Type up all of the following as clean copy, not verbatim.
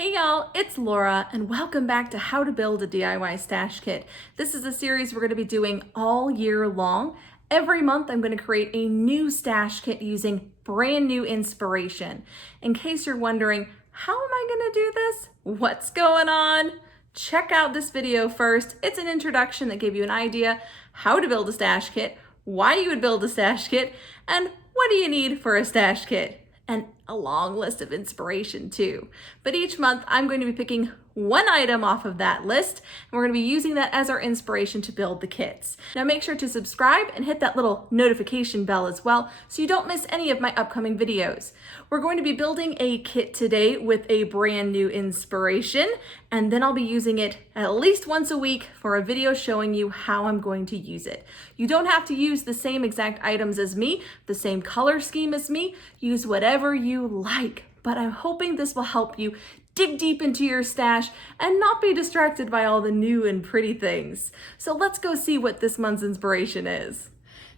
Hey y'all, it's Laura and welcome back to How to Build a DIY Stash Kit. This is a series we're going to be doing all year long. Every month I'm going to create a new stash kit using brand new inspiration. In case you're wondering, how am I going to do this? What's going on? Check out this video first. It's an introduction that gave you an idea how to build a stash kit, why you would build a stash kit, and what do you need for a stash kit. And a long list of inspiration too. But each month I'm going to be picking one item off of that list, and we're going to be using that as our inspiration to build the kits. Now make sure to subscribe and hit that little notification bell as well so you don't miss any of my upcoming videos. We're going to be building a kit today with a brand new inspiration, and then I'll be using it at least once a week for a video showing you how I'm going to use it. You don't have to use the same exact items as me, the same color scheme as me. Use whatever you like, but I'm hoping this will help you dig deep into your stash and not be distracted by all the new and pretty things. So let's go see what this month's inspiration is.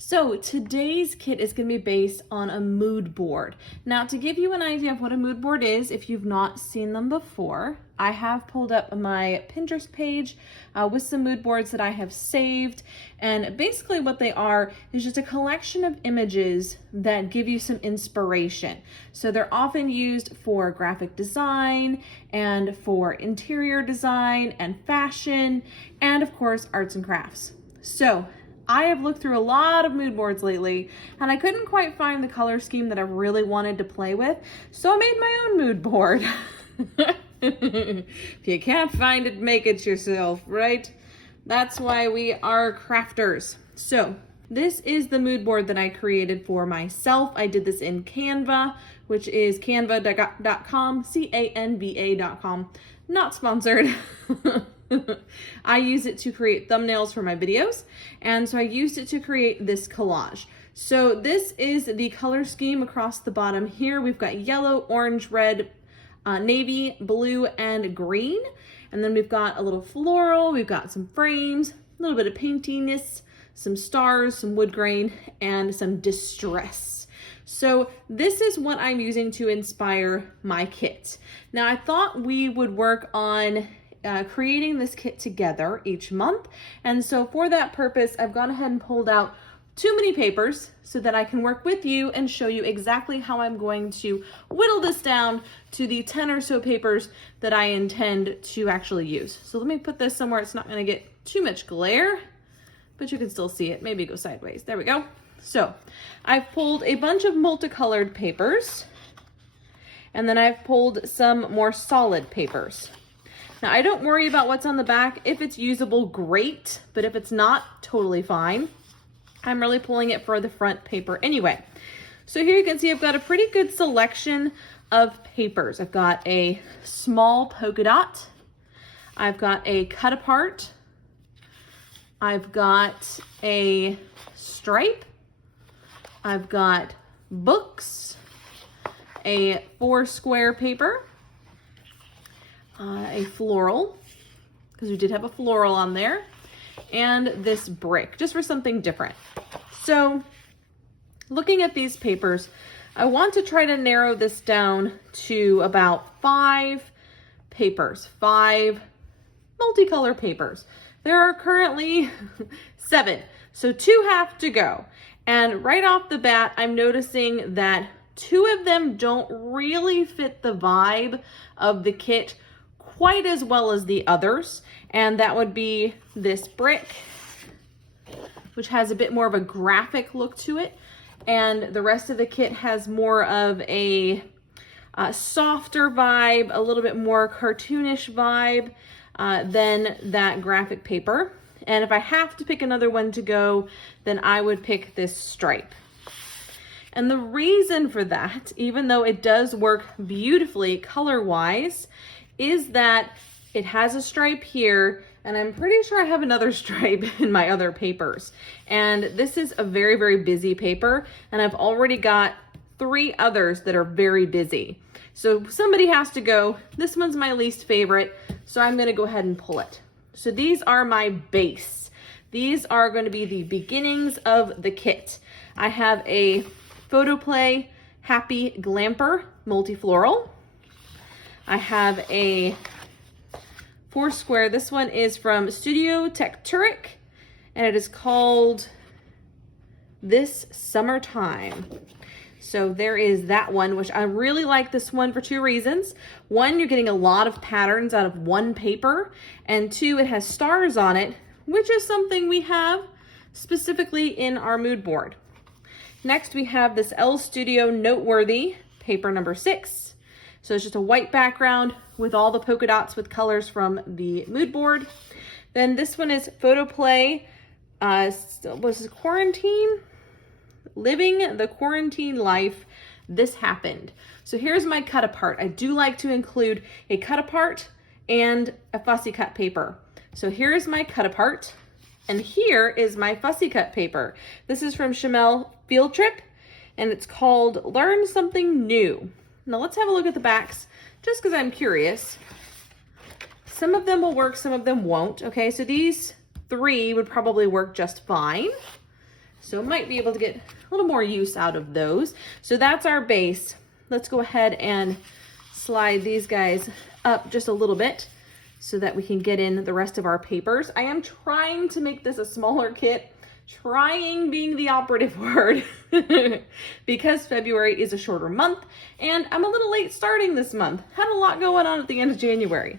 So today's kit is going to be based on a mood board. Now, to give you an idea of what a mood board is, if you've not seen them before, I have pulled up my Pinterest page with some mood boards that I have saved. And basically what they are is just a collection of images that give you some inspiration. So they're often used for graphic design and for interior design and fashion, and of course, arts and crafts. So I have looked through a lot of mood boards lately, and I couldn't quite find the color scheme that I really wanted to play with, so I made my own mood board. If you can't find it, make it yourself, right? That's why we are crafters. So this is the mood board that I created for myself. I did this in Canva, which is canva.com, C-A-N-V-A.com. Not sponsored. I use it to create thumbnails for my videos, and so I used it to create this collage. So this is the color scheme across the bottom here. We've got yellow, orange, red, navy, blue, and green. And then we've got a little floral, we've got some frames, a little bit of paintiness, some stars, some wood grain, and some distress. So this is what I'm using to inspire my kit. Now I thought we would work on creating this kit together each month. And so for that purpose, I've gone ahead and pulled out too many papers so that I can work with you and show you exactly how I'm going to whittle this down to the 10 or so papers that I intend to actually use. So let me put this somewhere it's not going to get too much glare, but you can still see it. Maybe go sideways. There we go. So I've pulled a bunch of multicolored papers, and then I've pulled some more solid papers. Now, I don't worry about what's on the back. If it's usable, great, but if it's not, totally fine. I'm really pulling it for the front paper anyway. So here you can see I've got a pretty good selection of papers. I've got a small polka dot. I've got a cut apart. I've got a stripe. I've got books, a 4 square paper, a floral, because we did have a floral on there, and this brick, just for something different. So looking at these papers, I want to try to narrow this down to about 5 papers, 5 multicolor papers. There are currently 7, so 2 have to go. And right off the bat, I'm noticing that 2 of them don't really fit the vibe of the kit quite as well as the others, and that would be this brick, which has a bit more of a graphic look to it, and the rest of the kit has more of a softer vibe, a little bit more cartoonish vibe than that graphic paper. And if I have to pick another one to go, then I would pick this stripe. And the reason for that, even though it does work beautifully color-wise, is that it has a stripe here, and I'm pretty sure I have another stripe in my other papers. And this is a very, very busy paper, and I've already got 3 others that are very busy. So somebody has to go. This one's my least favorite, so I'm gonna go ahead and pull it. So these are my base. These are going to be the beginnings of the kit. I have a Photoplay Happy Glamper Multi-Floral. I have a 4 square. This one is from Studio Tecturic, and it is called This Summertime. So there is that one, which I really like this one for 2 reasons. One, you're getting a lot of patterns out of one paper, and 2, it has stars on it, which is something we have specifically in our mood board. Next, we have this L Studio Noteworthy paper number 6. So it's just a white background with all the polka dots with colors from the mood board. Then this one is Photoplay, was it Quarantine? Living the Quarantine Life, This Happened. So here's my cut apart. I do like to include a cut apart and a fussy cut paper. So here's my cut apart, and here is my fussy cut paper. This is from Chamel Field Trip, and it's called Learn Something New. Now let's have a look at the backs, just because I'm curious. Some of them will work, some of them won't. Okay, so these 3 would probably work just fine. So might be able to get a little more use out of those. So that's our base. Let's go ahead and slide these guys up just a little bit so that we can get in the rest of our papers. I am trying to make this a smaller kit. Trying being the operative word because February is a shorter month and I'm a little late starting this month. Had a lot going on at the end of January.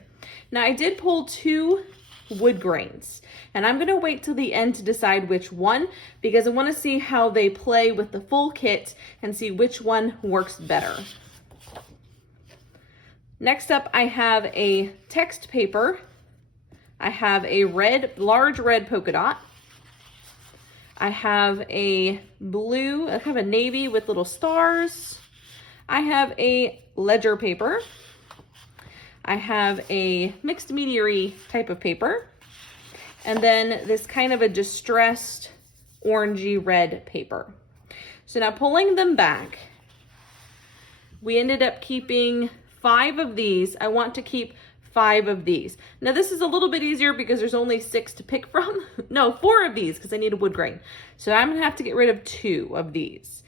Now I did pull 2 wood grains, and I'm gonna wait till the end to decide which one because I wanna see how they play with the full kit and see which one works better. Next up, I have a text paper. I have a large red polka dot. I have a blue, I have a navy with little stars. I have a ledger paper. I have a mixed media type of paper. And then this kind of a distressed orangey red paper. So now pulling them back, we ended up keeping 5 of these. I want to keep 5 of these. Now this is a little bit easier because there's only 6 to pick from. No, 4 of these because I need a wood grain. So I'm gonna have to get rid of 2 of these.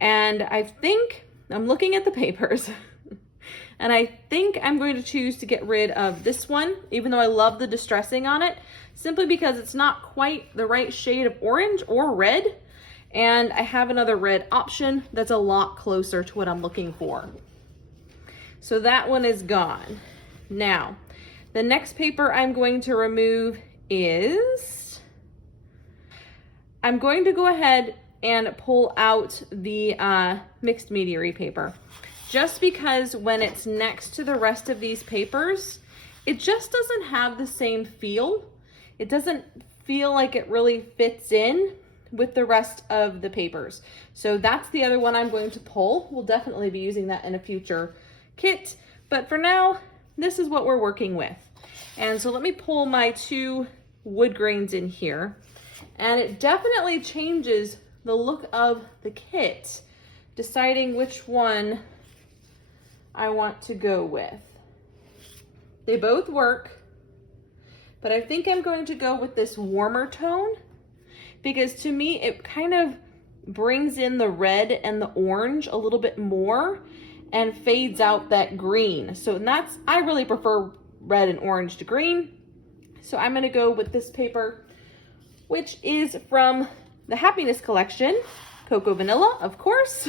And I think, I'm looking at the papers, and I think I'm going to choose to get rid of this one, even though I love the distressing on it, simply because it's not quite the right shade of orange or red. And I have another red option that's a lot closer to what I'm looking for. So that one is gone. Now, the next paper I'm going to remove is, I'm going to go ahead and pull out the mixed media paper. Just because when it's next to the rest of these papers, it just doesn't have the same feel. It doesn't feel like it really fits in with the rest of the papers. So that's the other one I'm going to pull. We'll definitely be using that in a future kit, but for now, this is what we're working with. And so let me pull my 2 wood grains in here. And it definitely changes the look of the kit, deciding which one I want to go with. They both work, but I think I'm going to go with this warmer tone because to me, it kind of brings in the red and the orange a little bit more and fades out that green. So that's, I really prefer red and orange to green. So I'm gonna go with this paper, which is from the Happiness Collection, Cocoa Vanilla, of course.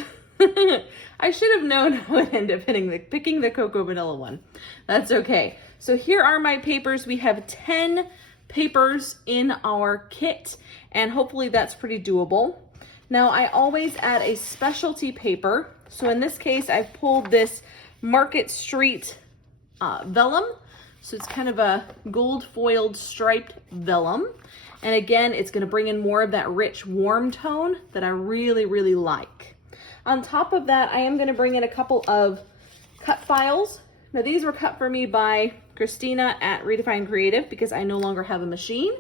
I should have known I would end up picking the Cocoa Vanilla one. That's okay. So here are my papers. We have 10 papers in our kit, and hopefully that's pretty doable. Now I always add a specialty paper. So in this case, I've pulled this Market Street vellum. So it's kind of a gold foiled striped vellum. And again, it's gonna bring in more of that rich warm tone that I really, really like. On top of that, I am gonna bring in a couple of cut files. Now these were cut for me by Christina at Redefine Creative because I no longer have a machine,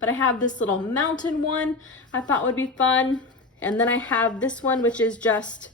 but I have this little mountain one I thought would be fun. And then I have this one, which is just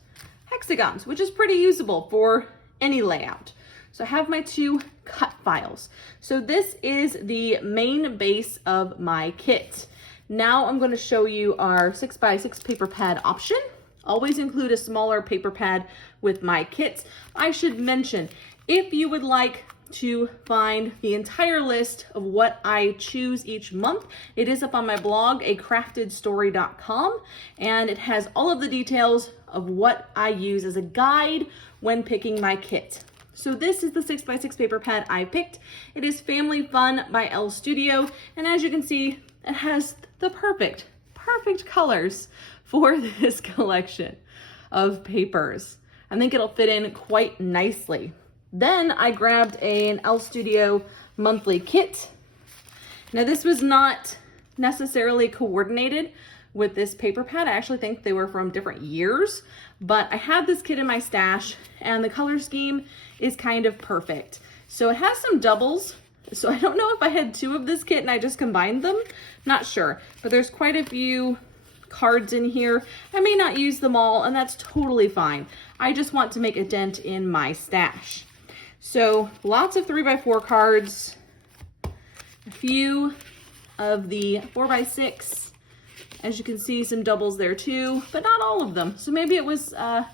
hexagons, which is pretty usable for any layout. So I have my 2 cut files. So this is the main base of my kit. Now I'm going to show you our 6x6 paper pad option. Always include a smaller paper pad with my kits. I should mention, If you would like to find the entire list of what I choose each month, it is up on my blog, acraftedstory.com, and it has all of the details of what I use as a guide when picking my kit. So this is the 6x6 paper pad I picked. It is Family Fun by Elle Studio, and as you can see, it has the perfect colors for this collection of papers. I think it'll fit in quite nicely. Then I grabbed an Elle Studio monthly kit. Now this was not necessarily coordinated with this paper pad. I actually think they were from different years, but I had this kit in my stash and the color scheme is kind of perfect. So it has some doubles. So I don't know if I had two of this kit and I just combined them, not sure, but there's quite a few cards in here. I may not use them all and that's totally fine. I just want to make a dent in my stash. So lots of 3x4 cards, a few of the 4x6, as you can see, some doubles there too, but not all of them. So maybe it was a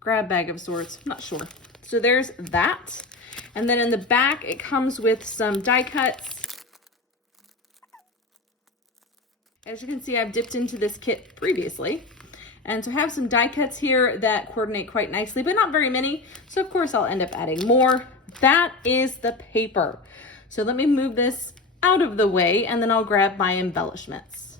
grab bag of sorts, not sure. So there's that. And then in the back, it comes with some die cuts. As you can see, I've dipped into this kit previously. And so I have some die cuts here that coordinate quite nicely, but not very many. So of course I'll end up adding more. That is the paper. So let me move this out of the way and then I'll grab my embellishments.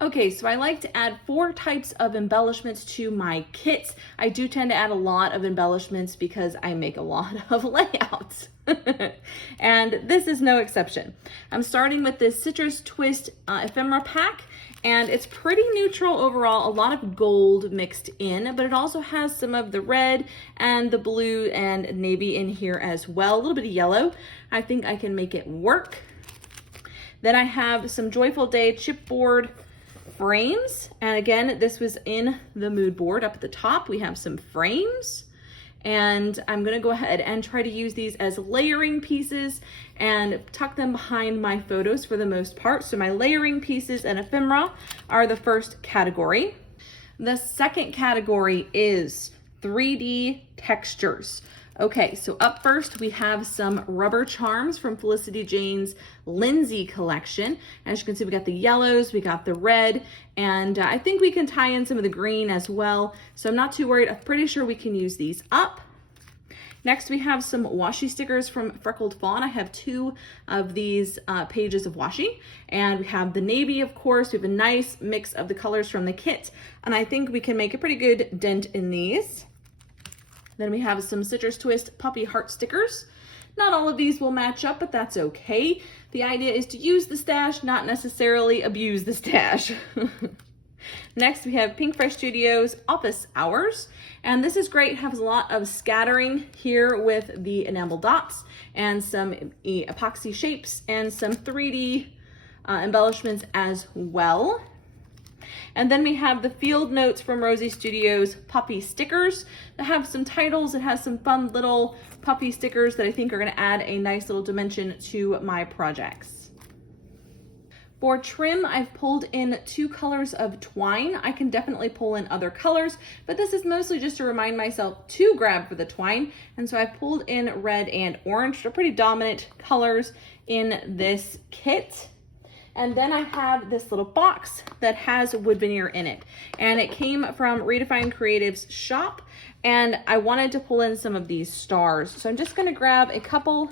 Okay, so I like to add 4 types of embellishments to my kits. I do tend to add a lot of embellishments because I make a lot of layouts. And this is no exception. I'm starting with this Citrus Twist ephemera pack, and it's pretty neutral overall, a lot of gold mixed in, but it also has some of the red and the blue and navy in here as well, a little bit of yellow. I think I can make it work. Then I have some Joyful Day chipboard frames, and again, this was in the mood board. Up at the top we have some frames, and I'm gonna go ahead and try to use these as layering pieces and tuck them behind my photos for the most part. So my layering pieces and ephemera are the first category. The second category is 3D textures. Okay, so up first we have some rubber charms from Felicity Jane's Lindsay collection. As you can see, we got the yellows, we got the red, and I think we can tie in some of the green as well. So I'm not too worried. I'm pretty sure we can use these up. Next, we have some washi stickers from Freckled Fawn. I have 2 of these pages of washi, and we have the navy, of course. We have a nice mix of the colors from the kit, and I think we can make a pretty good dent in these. Then we have some Citrus Twist puppy heart stickers. Not all of these will match up, but that's okay. The idea is to use the stash, not necessarily abuse the stash. Next, we have Pink Fresh Studios Office Hours. And this is great. It has a lot of scattering here with the enamel dots and some epoxy shapes and some 3D embellishments as well. And then we have the Field Notes from Rosie Studios puppy stickers that have some titles. It has some fun little puppy stickers that I think are going to add a nice little dimension to my projects. For trim, I've pulled in 2 colors of twine. I can definitely pull in other colors, but this is mostly just to remind myself to grab for the twine. And so I've pulled in red and orange. They're pretty dominant colors in this kit. And then I have this little box that has wood veneer in it. And it came from Redefined Creative's shop. And I wanted to pull in some of these stars. So I'm just gonna grab a couple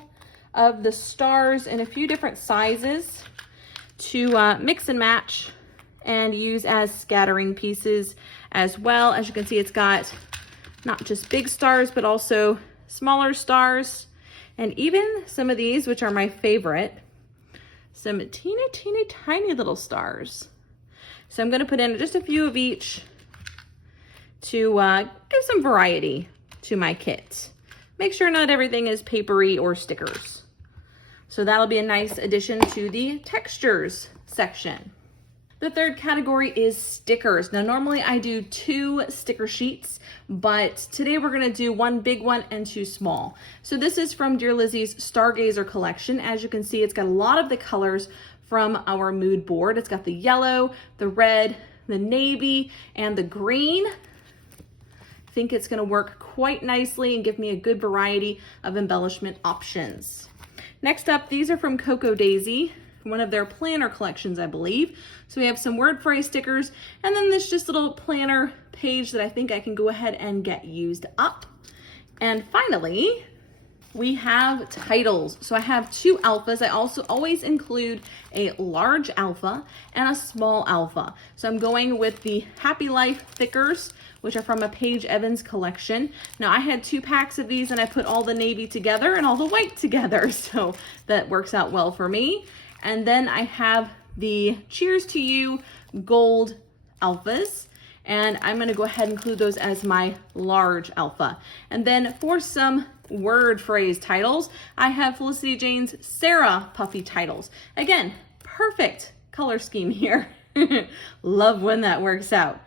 of the stars in a few different sizes to mix and match and use as scattering pieces as well. As you can see, it's got not just big stars, but also smaller stars. And even some of these, which are my favorite, some teeny tiny little stars. So I'm going to put in just a few of each to give some variety to my kit. Make sure not everything is papery or stickers. So that'll be a nice addition to the textures section. The third category is stickers. Now, normally I do 2 sticker sheets, but today we're gonna do 1 big one and 2 small. So this is from Dear Lizzie's Stargazer collection. As you can see, it's got a lot of the colors from our mood board. It's got the yellow, the red, the navy, and the green. I think it's gonna work quite nicely and give me a good variety of embellishment options. Next up, these are from Cocoa Daisy, one of their planner collections, I believe. So we have some word phrase stickers, and then this just little planner page that I think I can go ahead and get used up. And finally, we have titles. So I have 2 alphas. I also always include a large alpha and a small alpha. So I'm going with the Happy Life Thickers, which are from a Paige Evans collection. Now I had 2 packs of these and I put all the navy together and all the white together. So that works out well for me. And then I have the Cheers to You gold alphas. And I'm gonna go ahead and include those as my large alpha. And then for some word phrase titles, I have Felicity Jane's Sarah puffy titles. Again, perfect color scheme here. Love when that works out.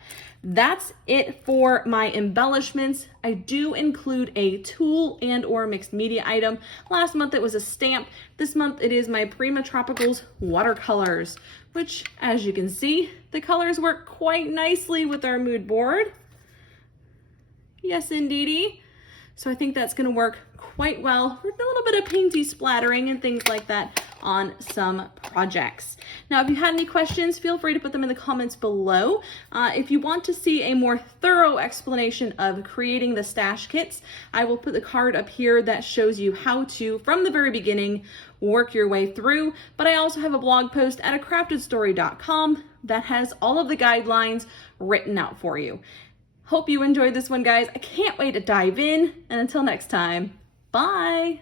That's it for my embellishments. I do include a tool and or mixed media item. Last month it was a stamp. This month it is my Prima Tropicals watercolors, which as you can see, the colors work quite nicely with our mood board. Yes, indeedy. So I think that's gonna work quite well with a little bit of painty splattering and things like that on some projects. Now, if you had any questions, feel free to put them in the comments below. If you want to see a more thorough explanation of creating the stash kits, I will put the card up here that shows you how to, from the very beginning, work your way through. But I also have a blog post at acraftedstory.com that has all of the guidelines written out for you. Hope you enjoyed this one, guys. I can't wait to dive in. And until next time, bye.